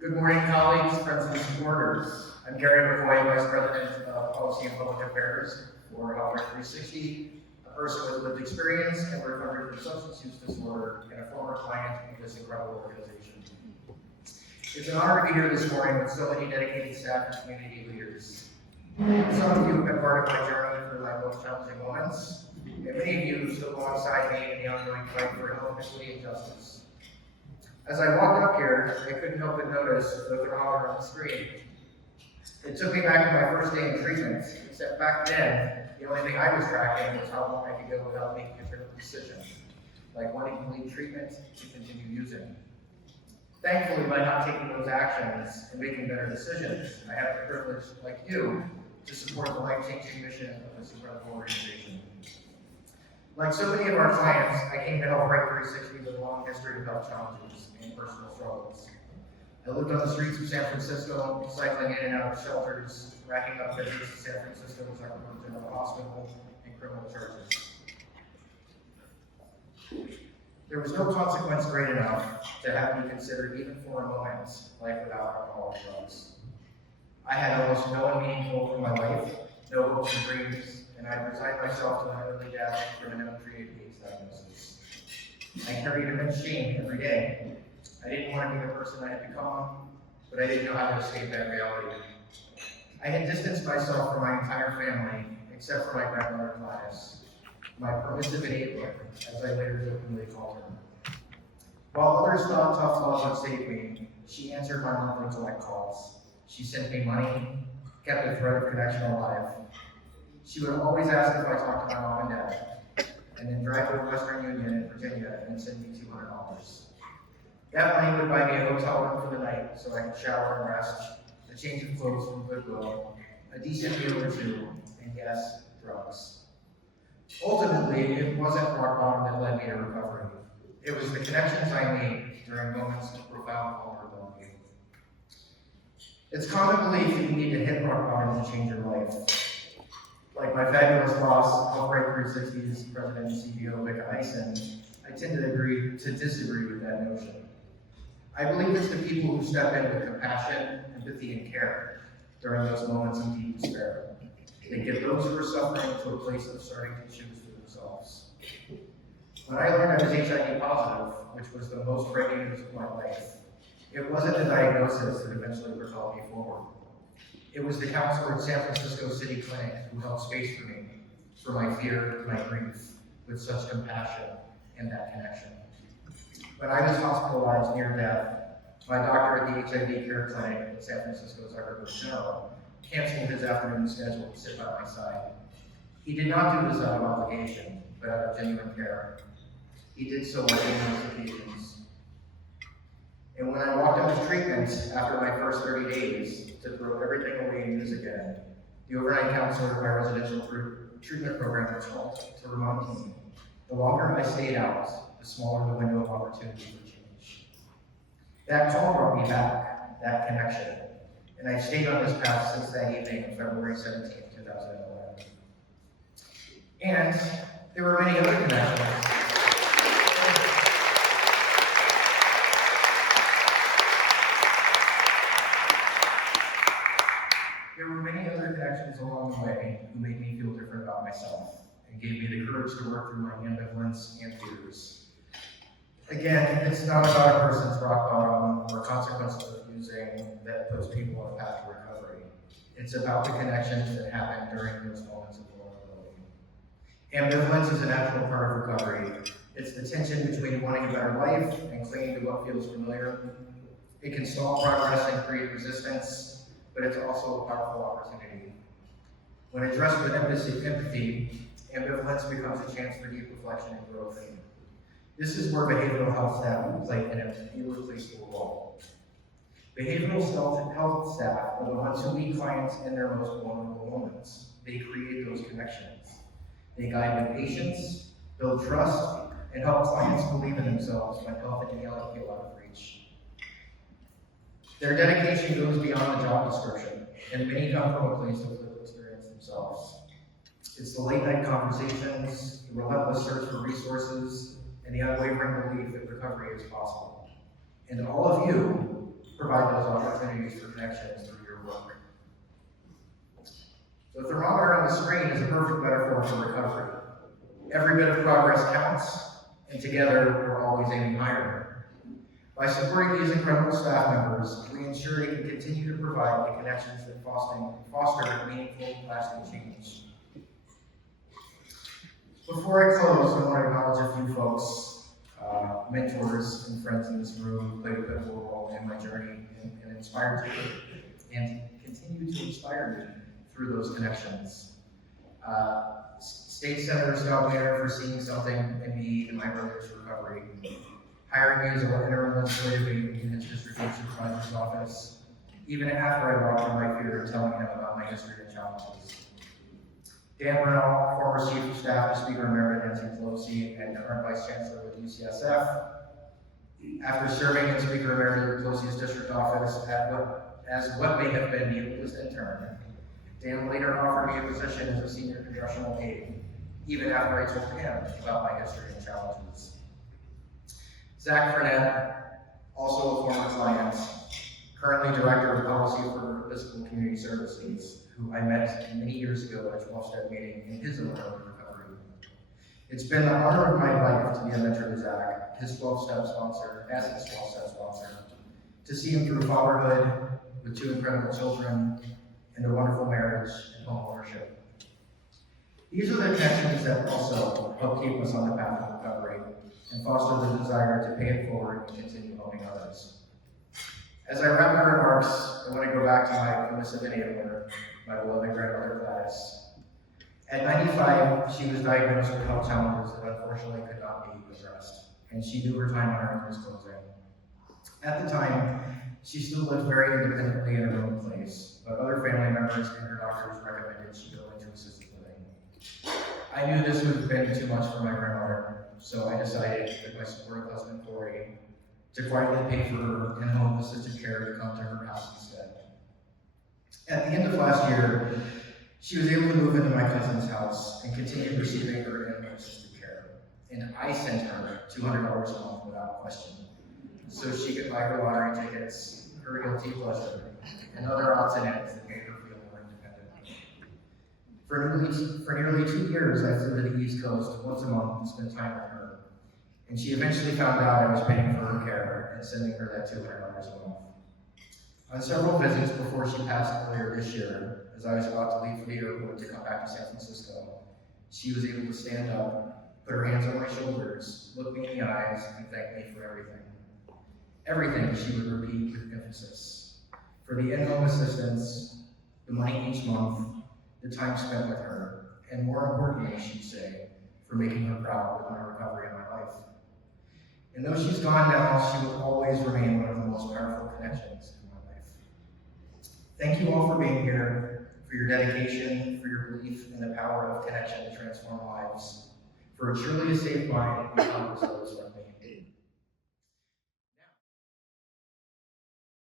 Good morning, colleagues, friends, and supporters. I'm Gary McCoy, Vice President of Policy and Public Affairs for HealthRIGHT 360, a person with lived experience and recovery from substance use disorder, and a former client of this incredible organization. It's an honor to be here this morning with so many dedicated staff and community leaders. Some of you have been part of my journey through my most challenging moments, and many of you stood alongside me in the ongoing fight for health equity and justice. As I walked up here, I couldn't help but notice the thermometer on the screen. It took me back to my first day in treatment, except back then, the only thing I was tracking was how long I could go without making a critical decision, like wanting to leave treatment to continue using. Thankfully, by not taking those actions and making better decisions, I have the privilege, like you, to support the life-changing mission of this incredible organization. Like so many of our clients, I came to HealthRIGHT 360 with a long history of health challenges and personal struggles. I lived on the streets of San Francisco, cycling in and out of shelters, racking up visits to San Francisco Sacramento General Hospital, and criminal charges. There was no consequence great enough to have me consider, even for a moment, life without alcohol and drugs. I had almost no one meaningful in my life, no hopes and dreams, and I resigned myself to an early death from an untreated AIDS diagnosis. I carried immense shame every day. I didn't want to be the person I had become, but I didn't know how to escape that reality. I had distanced myself from my entire family, except for my grandmother Gladys, my permissive enabler, as I later jokingly called her. While others thought tough love would save me, she answered my monthly collect calls. She sent me money, kept the thread of connection alive. She would always ask if I talked to my mom and dad, and then drive to Western Union in Virginia and send me $200. That money would buy me a hotel room for the night so I could shower and rest, a change of clothes from Goodwill, a decent meal or two, and yes, drugs. Ultimately, it wasn't rock bottom that led me to recovery. It was the connections I made during moments of profound vulnerability. It's common belief that you need to hit rock bottom to change your life. Like my fabulous boss, HealthRIGHT 360's President and CEO, Vic Eisen, I tend to disagree with that notion. I believe it's the people who step in with compassion, empathy, and care during those moments of deep despair. They get those who are suffering to a place of starting to choose for themselves. When I learned I was HIV positive, which was the most frightening news of my life, it wasn't the diagnosis that eventually propelled me forward. It was the counselor at San Francisco City Clinic who held space for me, for my fear, my grief, with such compassion and that connection. When I was hospitalized near death, my doctor at the HIV care clinic at San Francisco Sacramento General canceled his afternoon schedule to sit by my side. He did not do this out of obligation, but out of genuine care. He did so on numerous occasions. And when I walked out of treatment after my first 30 days to throw everything away and use again, the overnight counselor of my residential treatment program was called to remind me, the longer I stayed out, the smaller the window of opportunity for change. That call brought me back, that connection, and I've stayed on this path since that evening of February 17, 2011. And there were many other connections. There were many other connections along the way who made me feel different about myself and gave me the courage to work through my ambivalence and fears. Again, it's not about a person's rock bottom or consequences of using that puts people on a path to recovery. It's about the connections that happen during those moments of vulnerability. Ambivalence is a natural part of recovery. It's the tension between wanting a better life and clinging to what feels familiar. It can stall progress and create resistance, but it's also a powerful opportunity. When addressed with empathy, ambivalence becomes a chance for deep reflection and growth. This is where behavioral health staff play an irreplaceable role. Behavioral health staff are the ones who meet clients in their most vulnerable moments. They create those connections. They guide with patience, build trust, and help clients believe in themselves when health and healing feel out of reach. Their dedication goes beyond the job description, and many come from a place of lived experience themselves. It's the late night conversations, the relentless search for resources, and the unwavering belief that recovery is possible. And all of you provide those opportunities for connections through your work. The thermometer on the screen is a perfect metaphor for recovery. Every bit of progress counts, and together we're always aiming higher. By supporting these incredible staff members, we ensure they can continue to provide the connections that foster meaningful, lasting change. Before I close, I want to acknowledge a few folks, mentors and friends in this room who played a pivotal role in my journey and inspired me and continue to inspire me through those connections. State Senator Scott Mayer for seeing something in me in my brother's recovery, hiring me as an interim legislative aide in his district supervisor's office, even after I walked through my fear and telling him about my history and challenges. Dan Reynolds, former Chief of Staff to Speaker Emeritus Nancy Pelosi and current Vice Chancellor with UCSF. After serving in Speaker Emeritus Pelosi's district office as what may have been the oldest intern, Dan later offered me a position as a senior congressional aide, even after I told him about my history and challenges. Zach Frenette, also a former client, currently Director of Policy for Physical Community Services, who I met many years ago at a 12-step meeting in his own recovery. It's been the honor of my life to be a mentor to Zach, his 12-step sponsor, to see him through fatherhood with 2 incredible children and a wonderful marriage and home ownership. These are the connections that also help keep us on the path of recovery and foster the desire to pay it forward and continue helping others. As I wrap my remarks, I want to go back to my permissive enabler, my beloved grandmother Gladys. At 95, she was diagnosed with health challenges that unfortunately could not be addressed, and she knew her time on earth was closing. At the time, she still lived very independently in her own place, but other family members and her doctors recommended she go into assisted living. I knew this would have been too much for my grandmother, so I decided, with my supportive husband Corey, to quietly pay for her in-home assisted care to come to her house instead. At the end of last year, she was able to move into my cousin's house and continued receiving her in-home assisted care. And I sent her $200 a month without question, so she could buy her lottery tickets, her guilty pleasure, and other odds and ends that made her feel more independent. For nearly 2 years, I flew to the East Coast once a month to spend time with her, and she eventually found out I was paying for her care and sending her that $200 a month. On several visits before she passed earlier this year, as I was about to leave for the airport to come back to San Francisco, she was able to stand up, put her hands on my shoulders, look me in the eyes, and thank me for everything. Everything, she would repeat with emphasis. For the in-home assistance, the money each month, the time spent with her, and more importantly, she'd say, for making her proud with my recovery and my life. And though she's gone now, she will always remain one of the most powerful connections in my life. Thank you all for being here, for your dedication, for your belief in the power of connection to transform lives, for a truly a safe mind and countless others like me.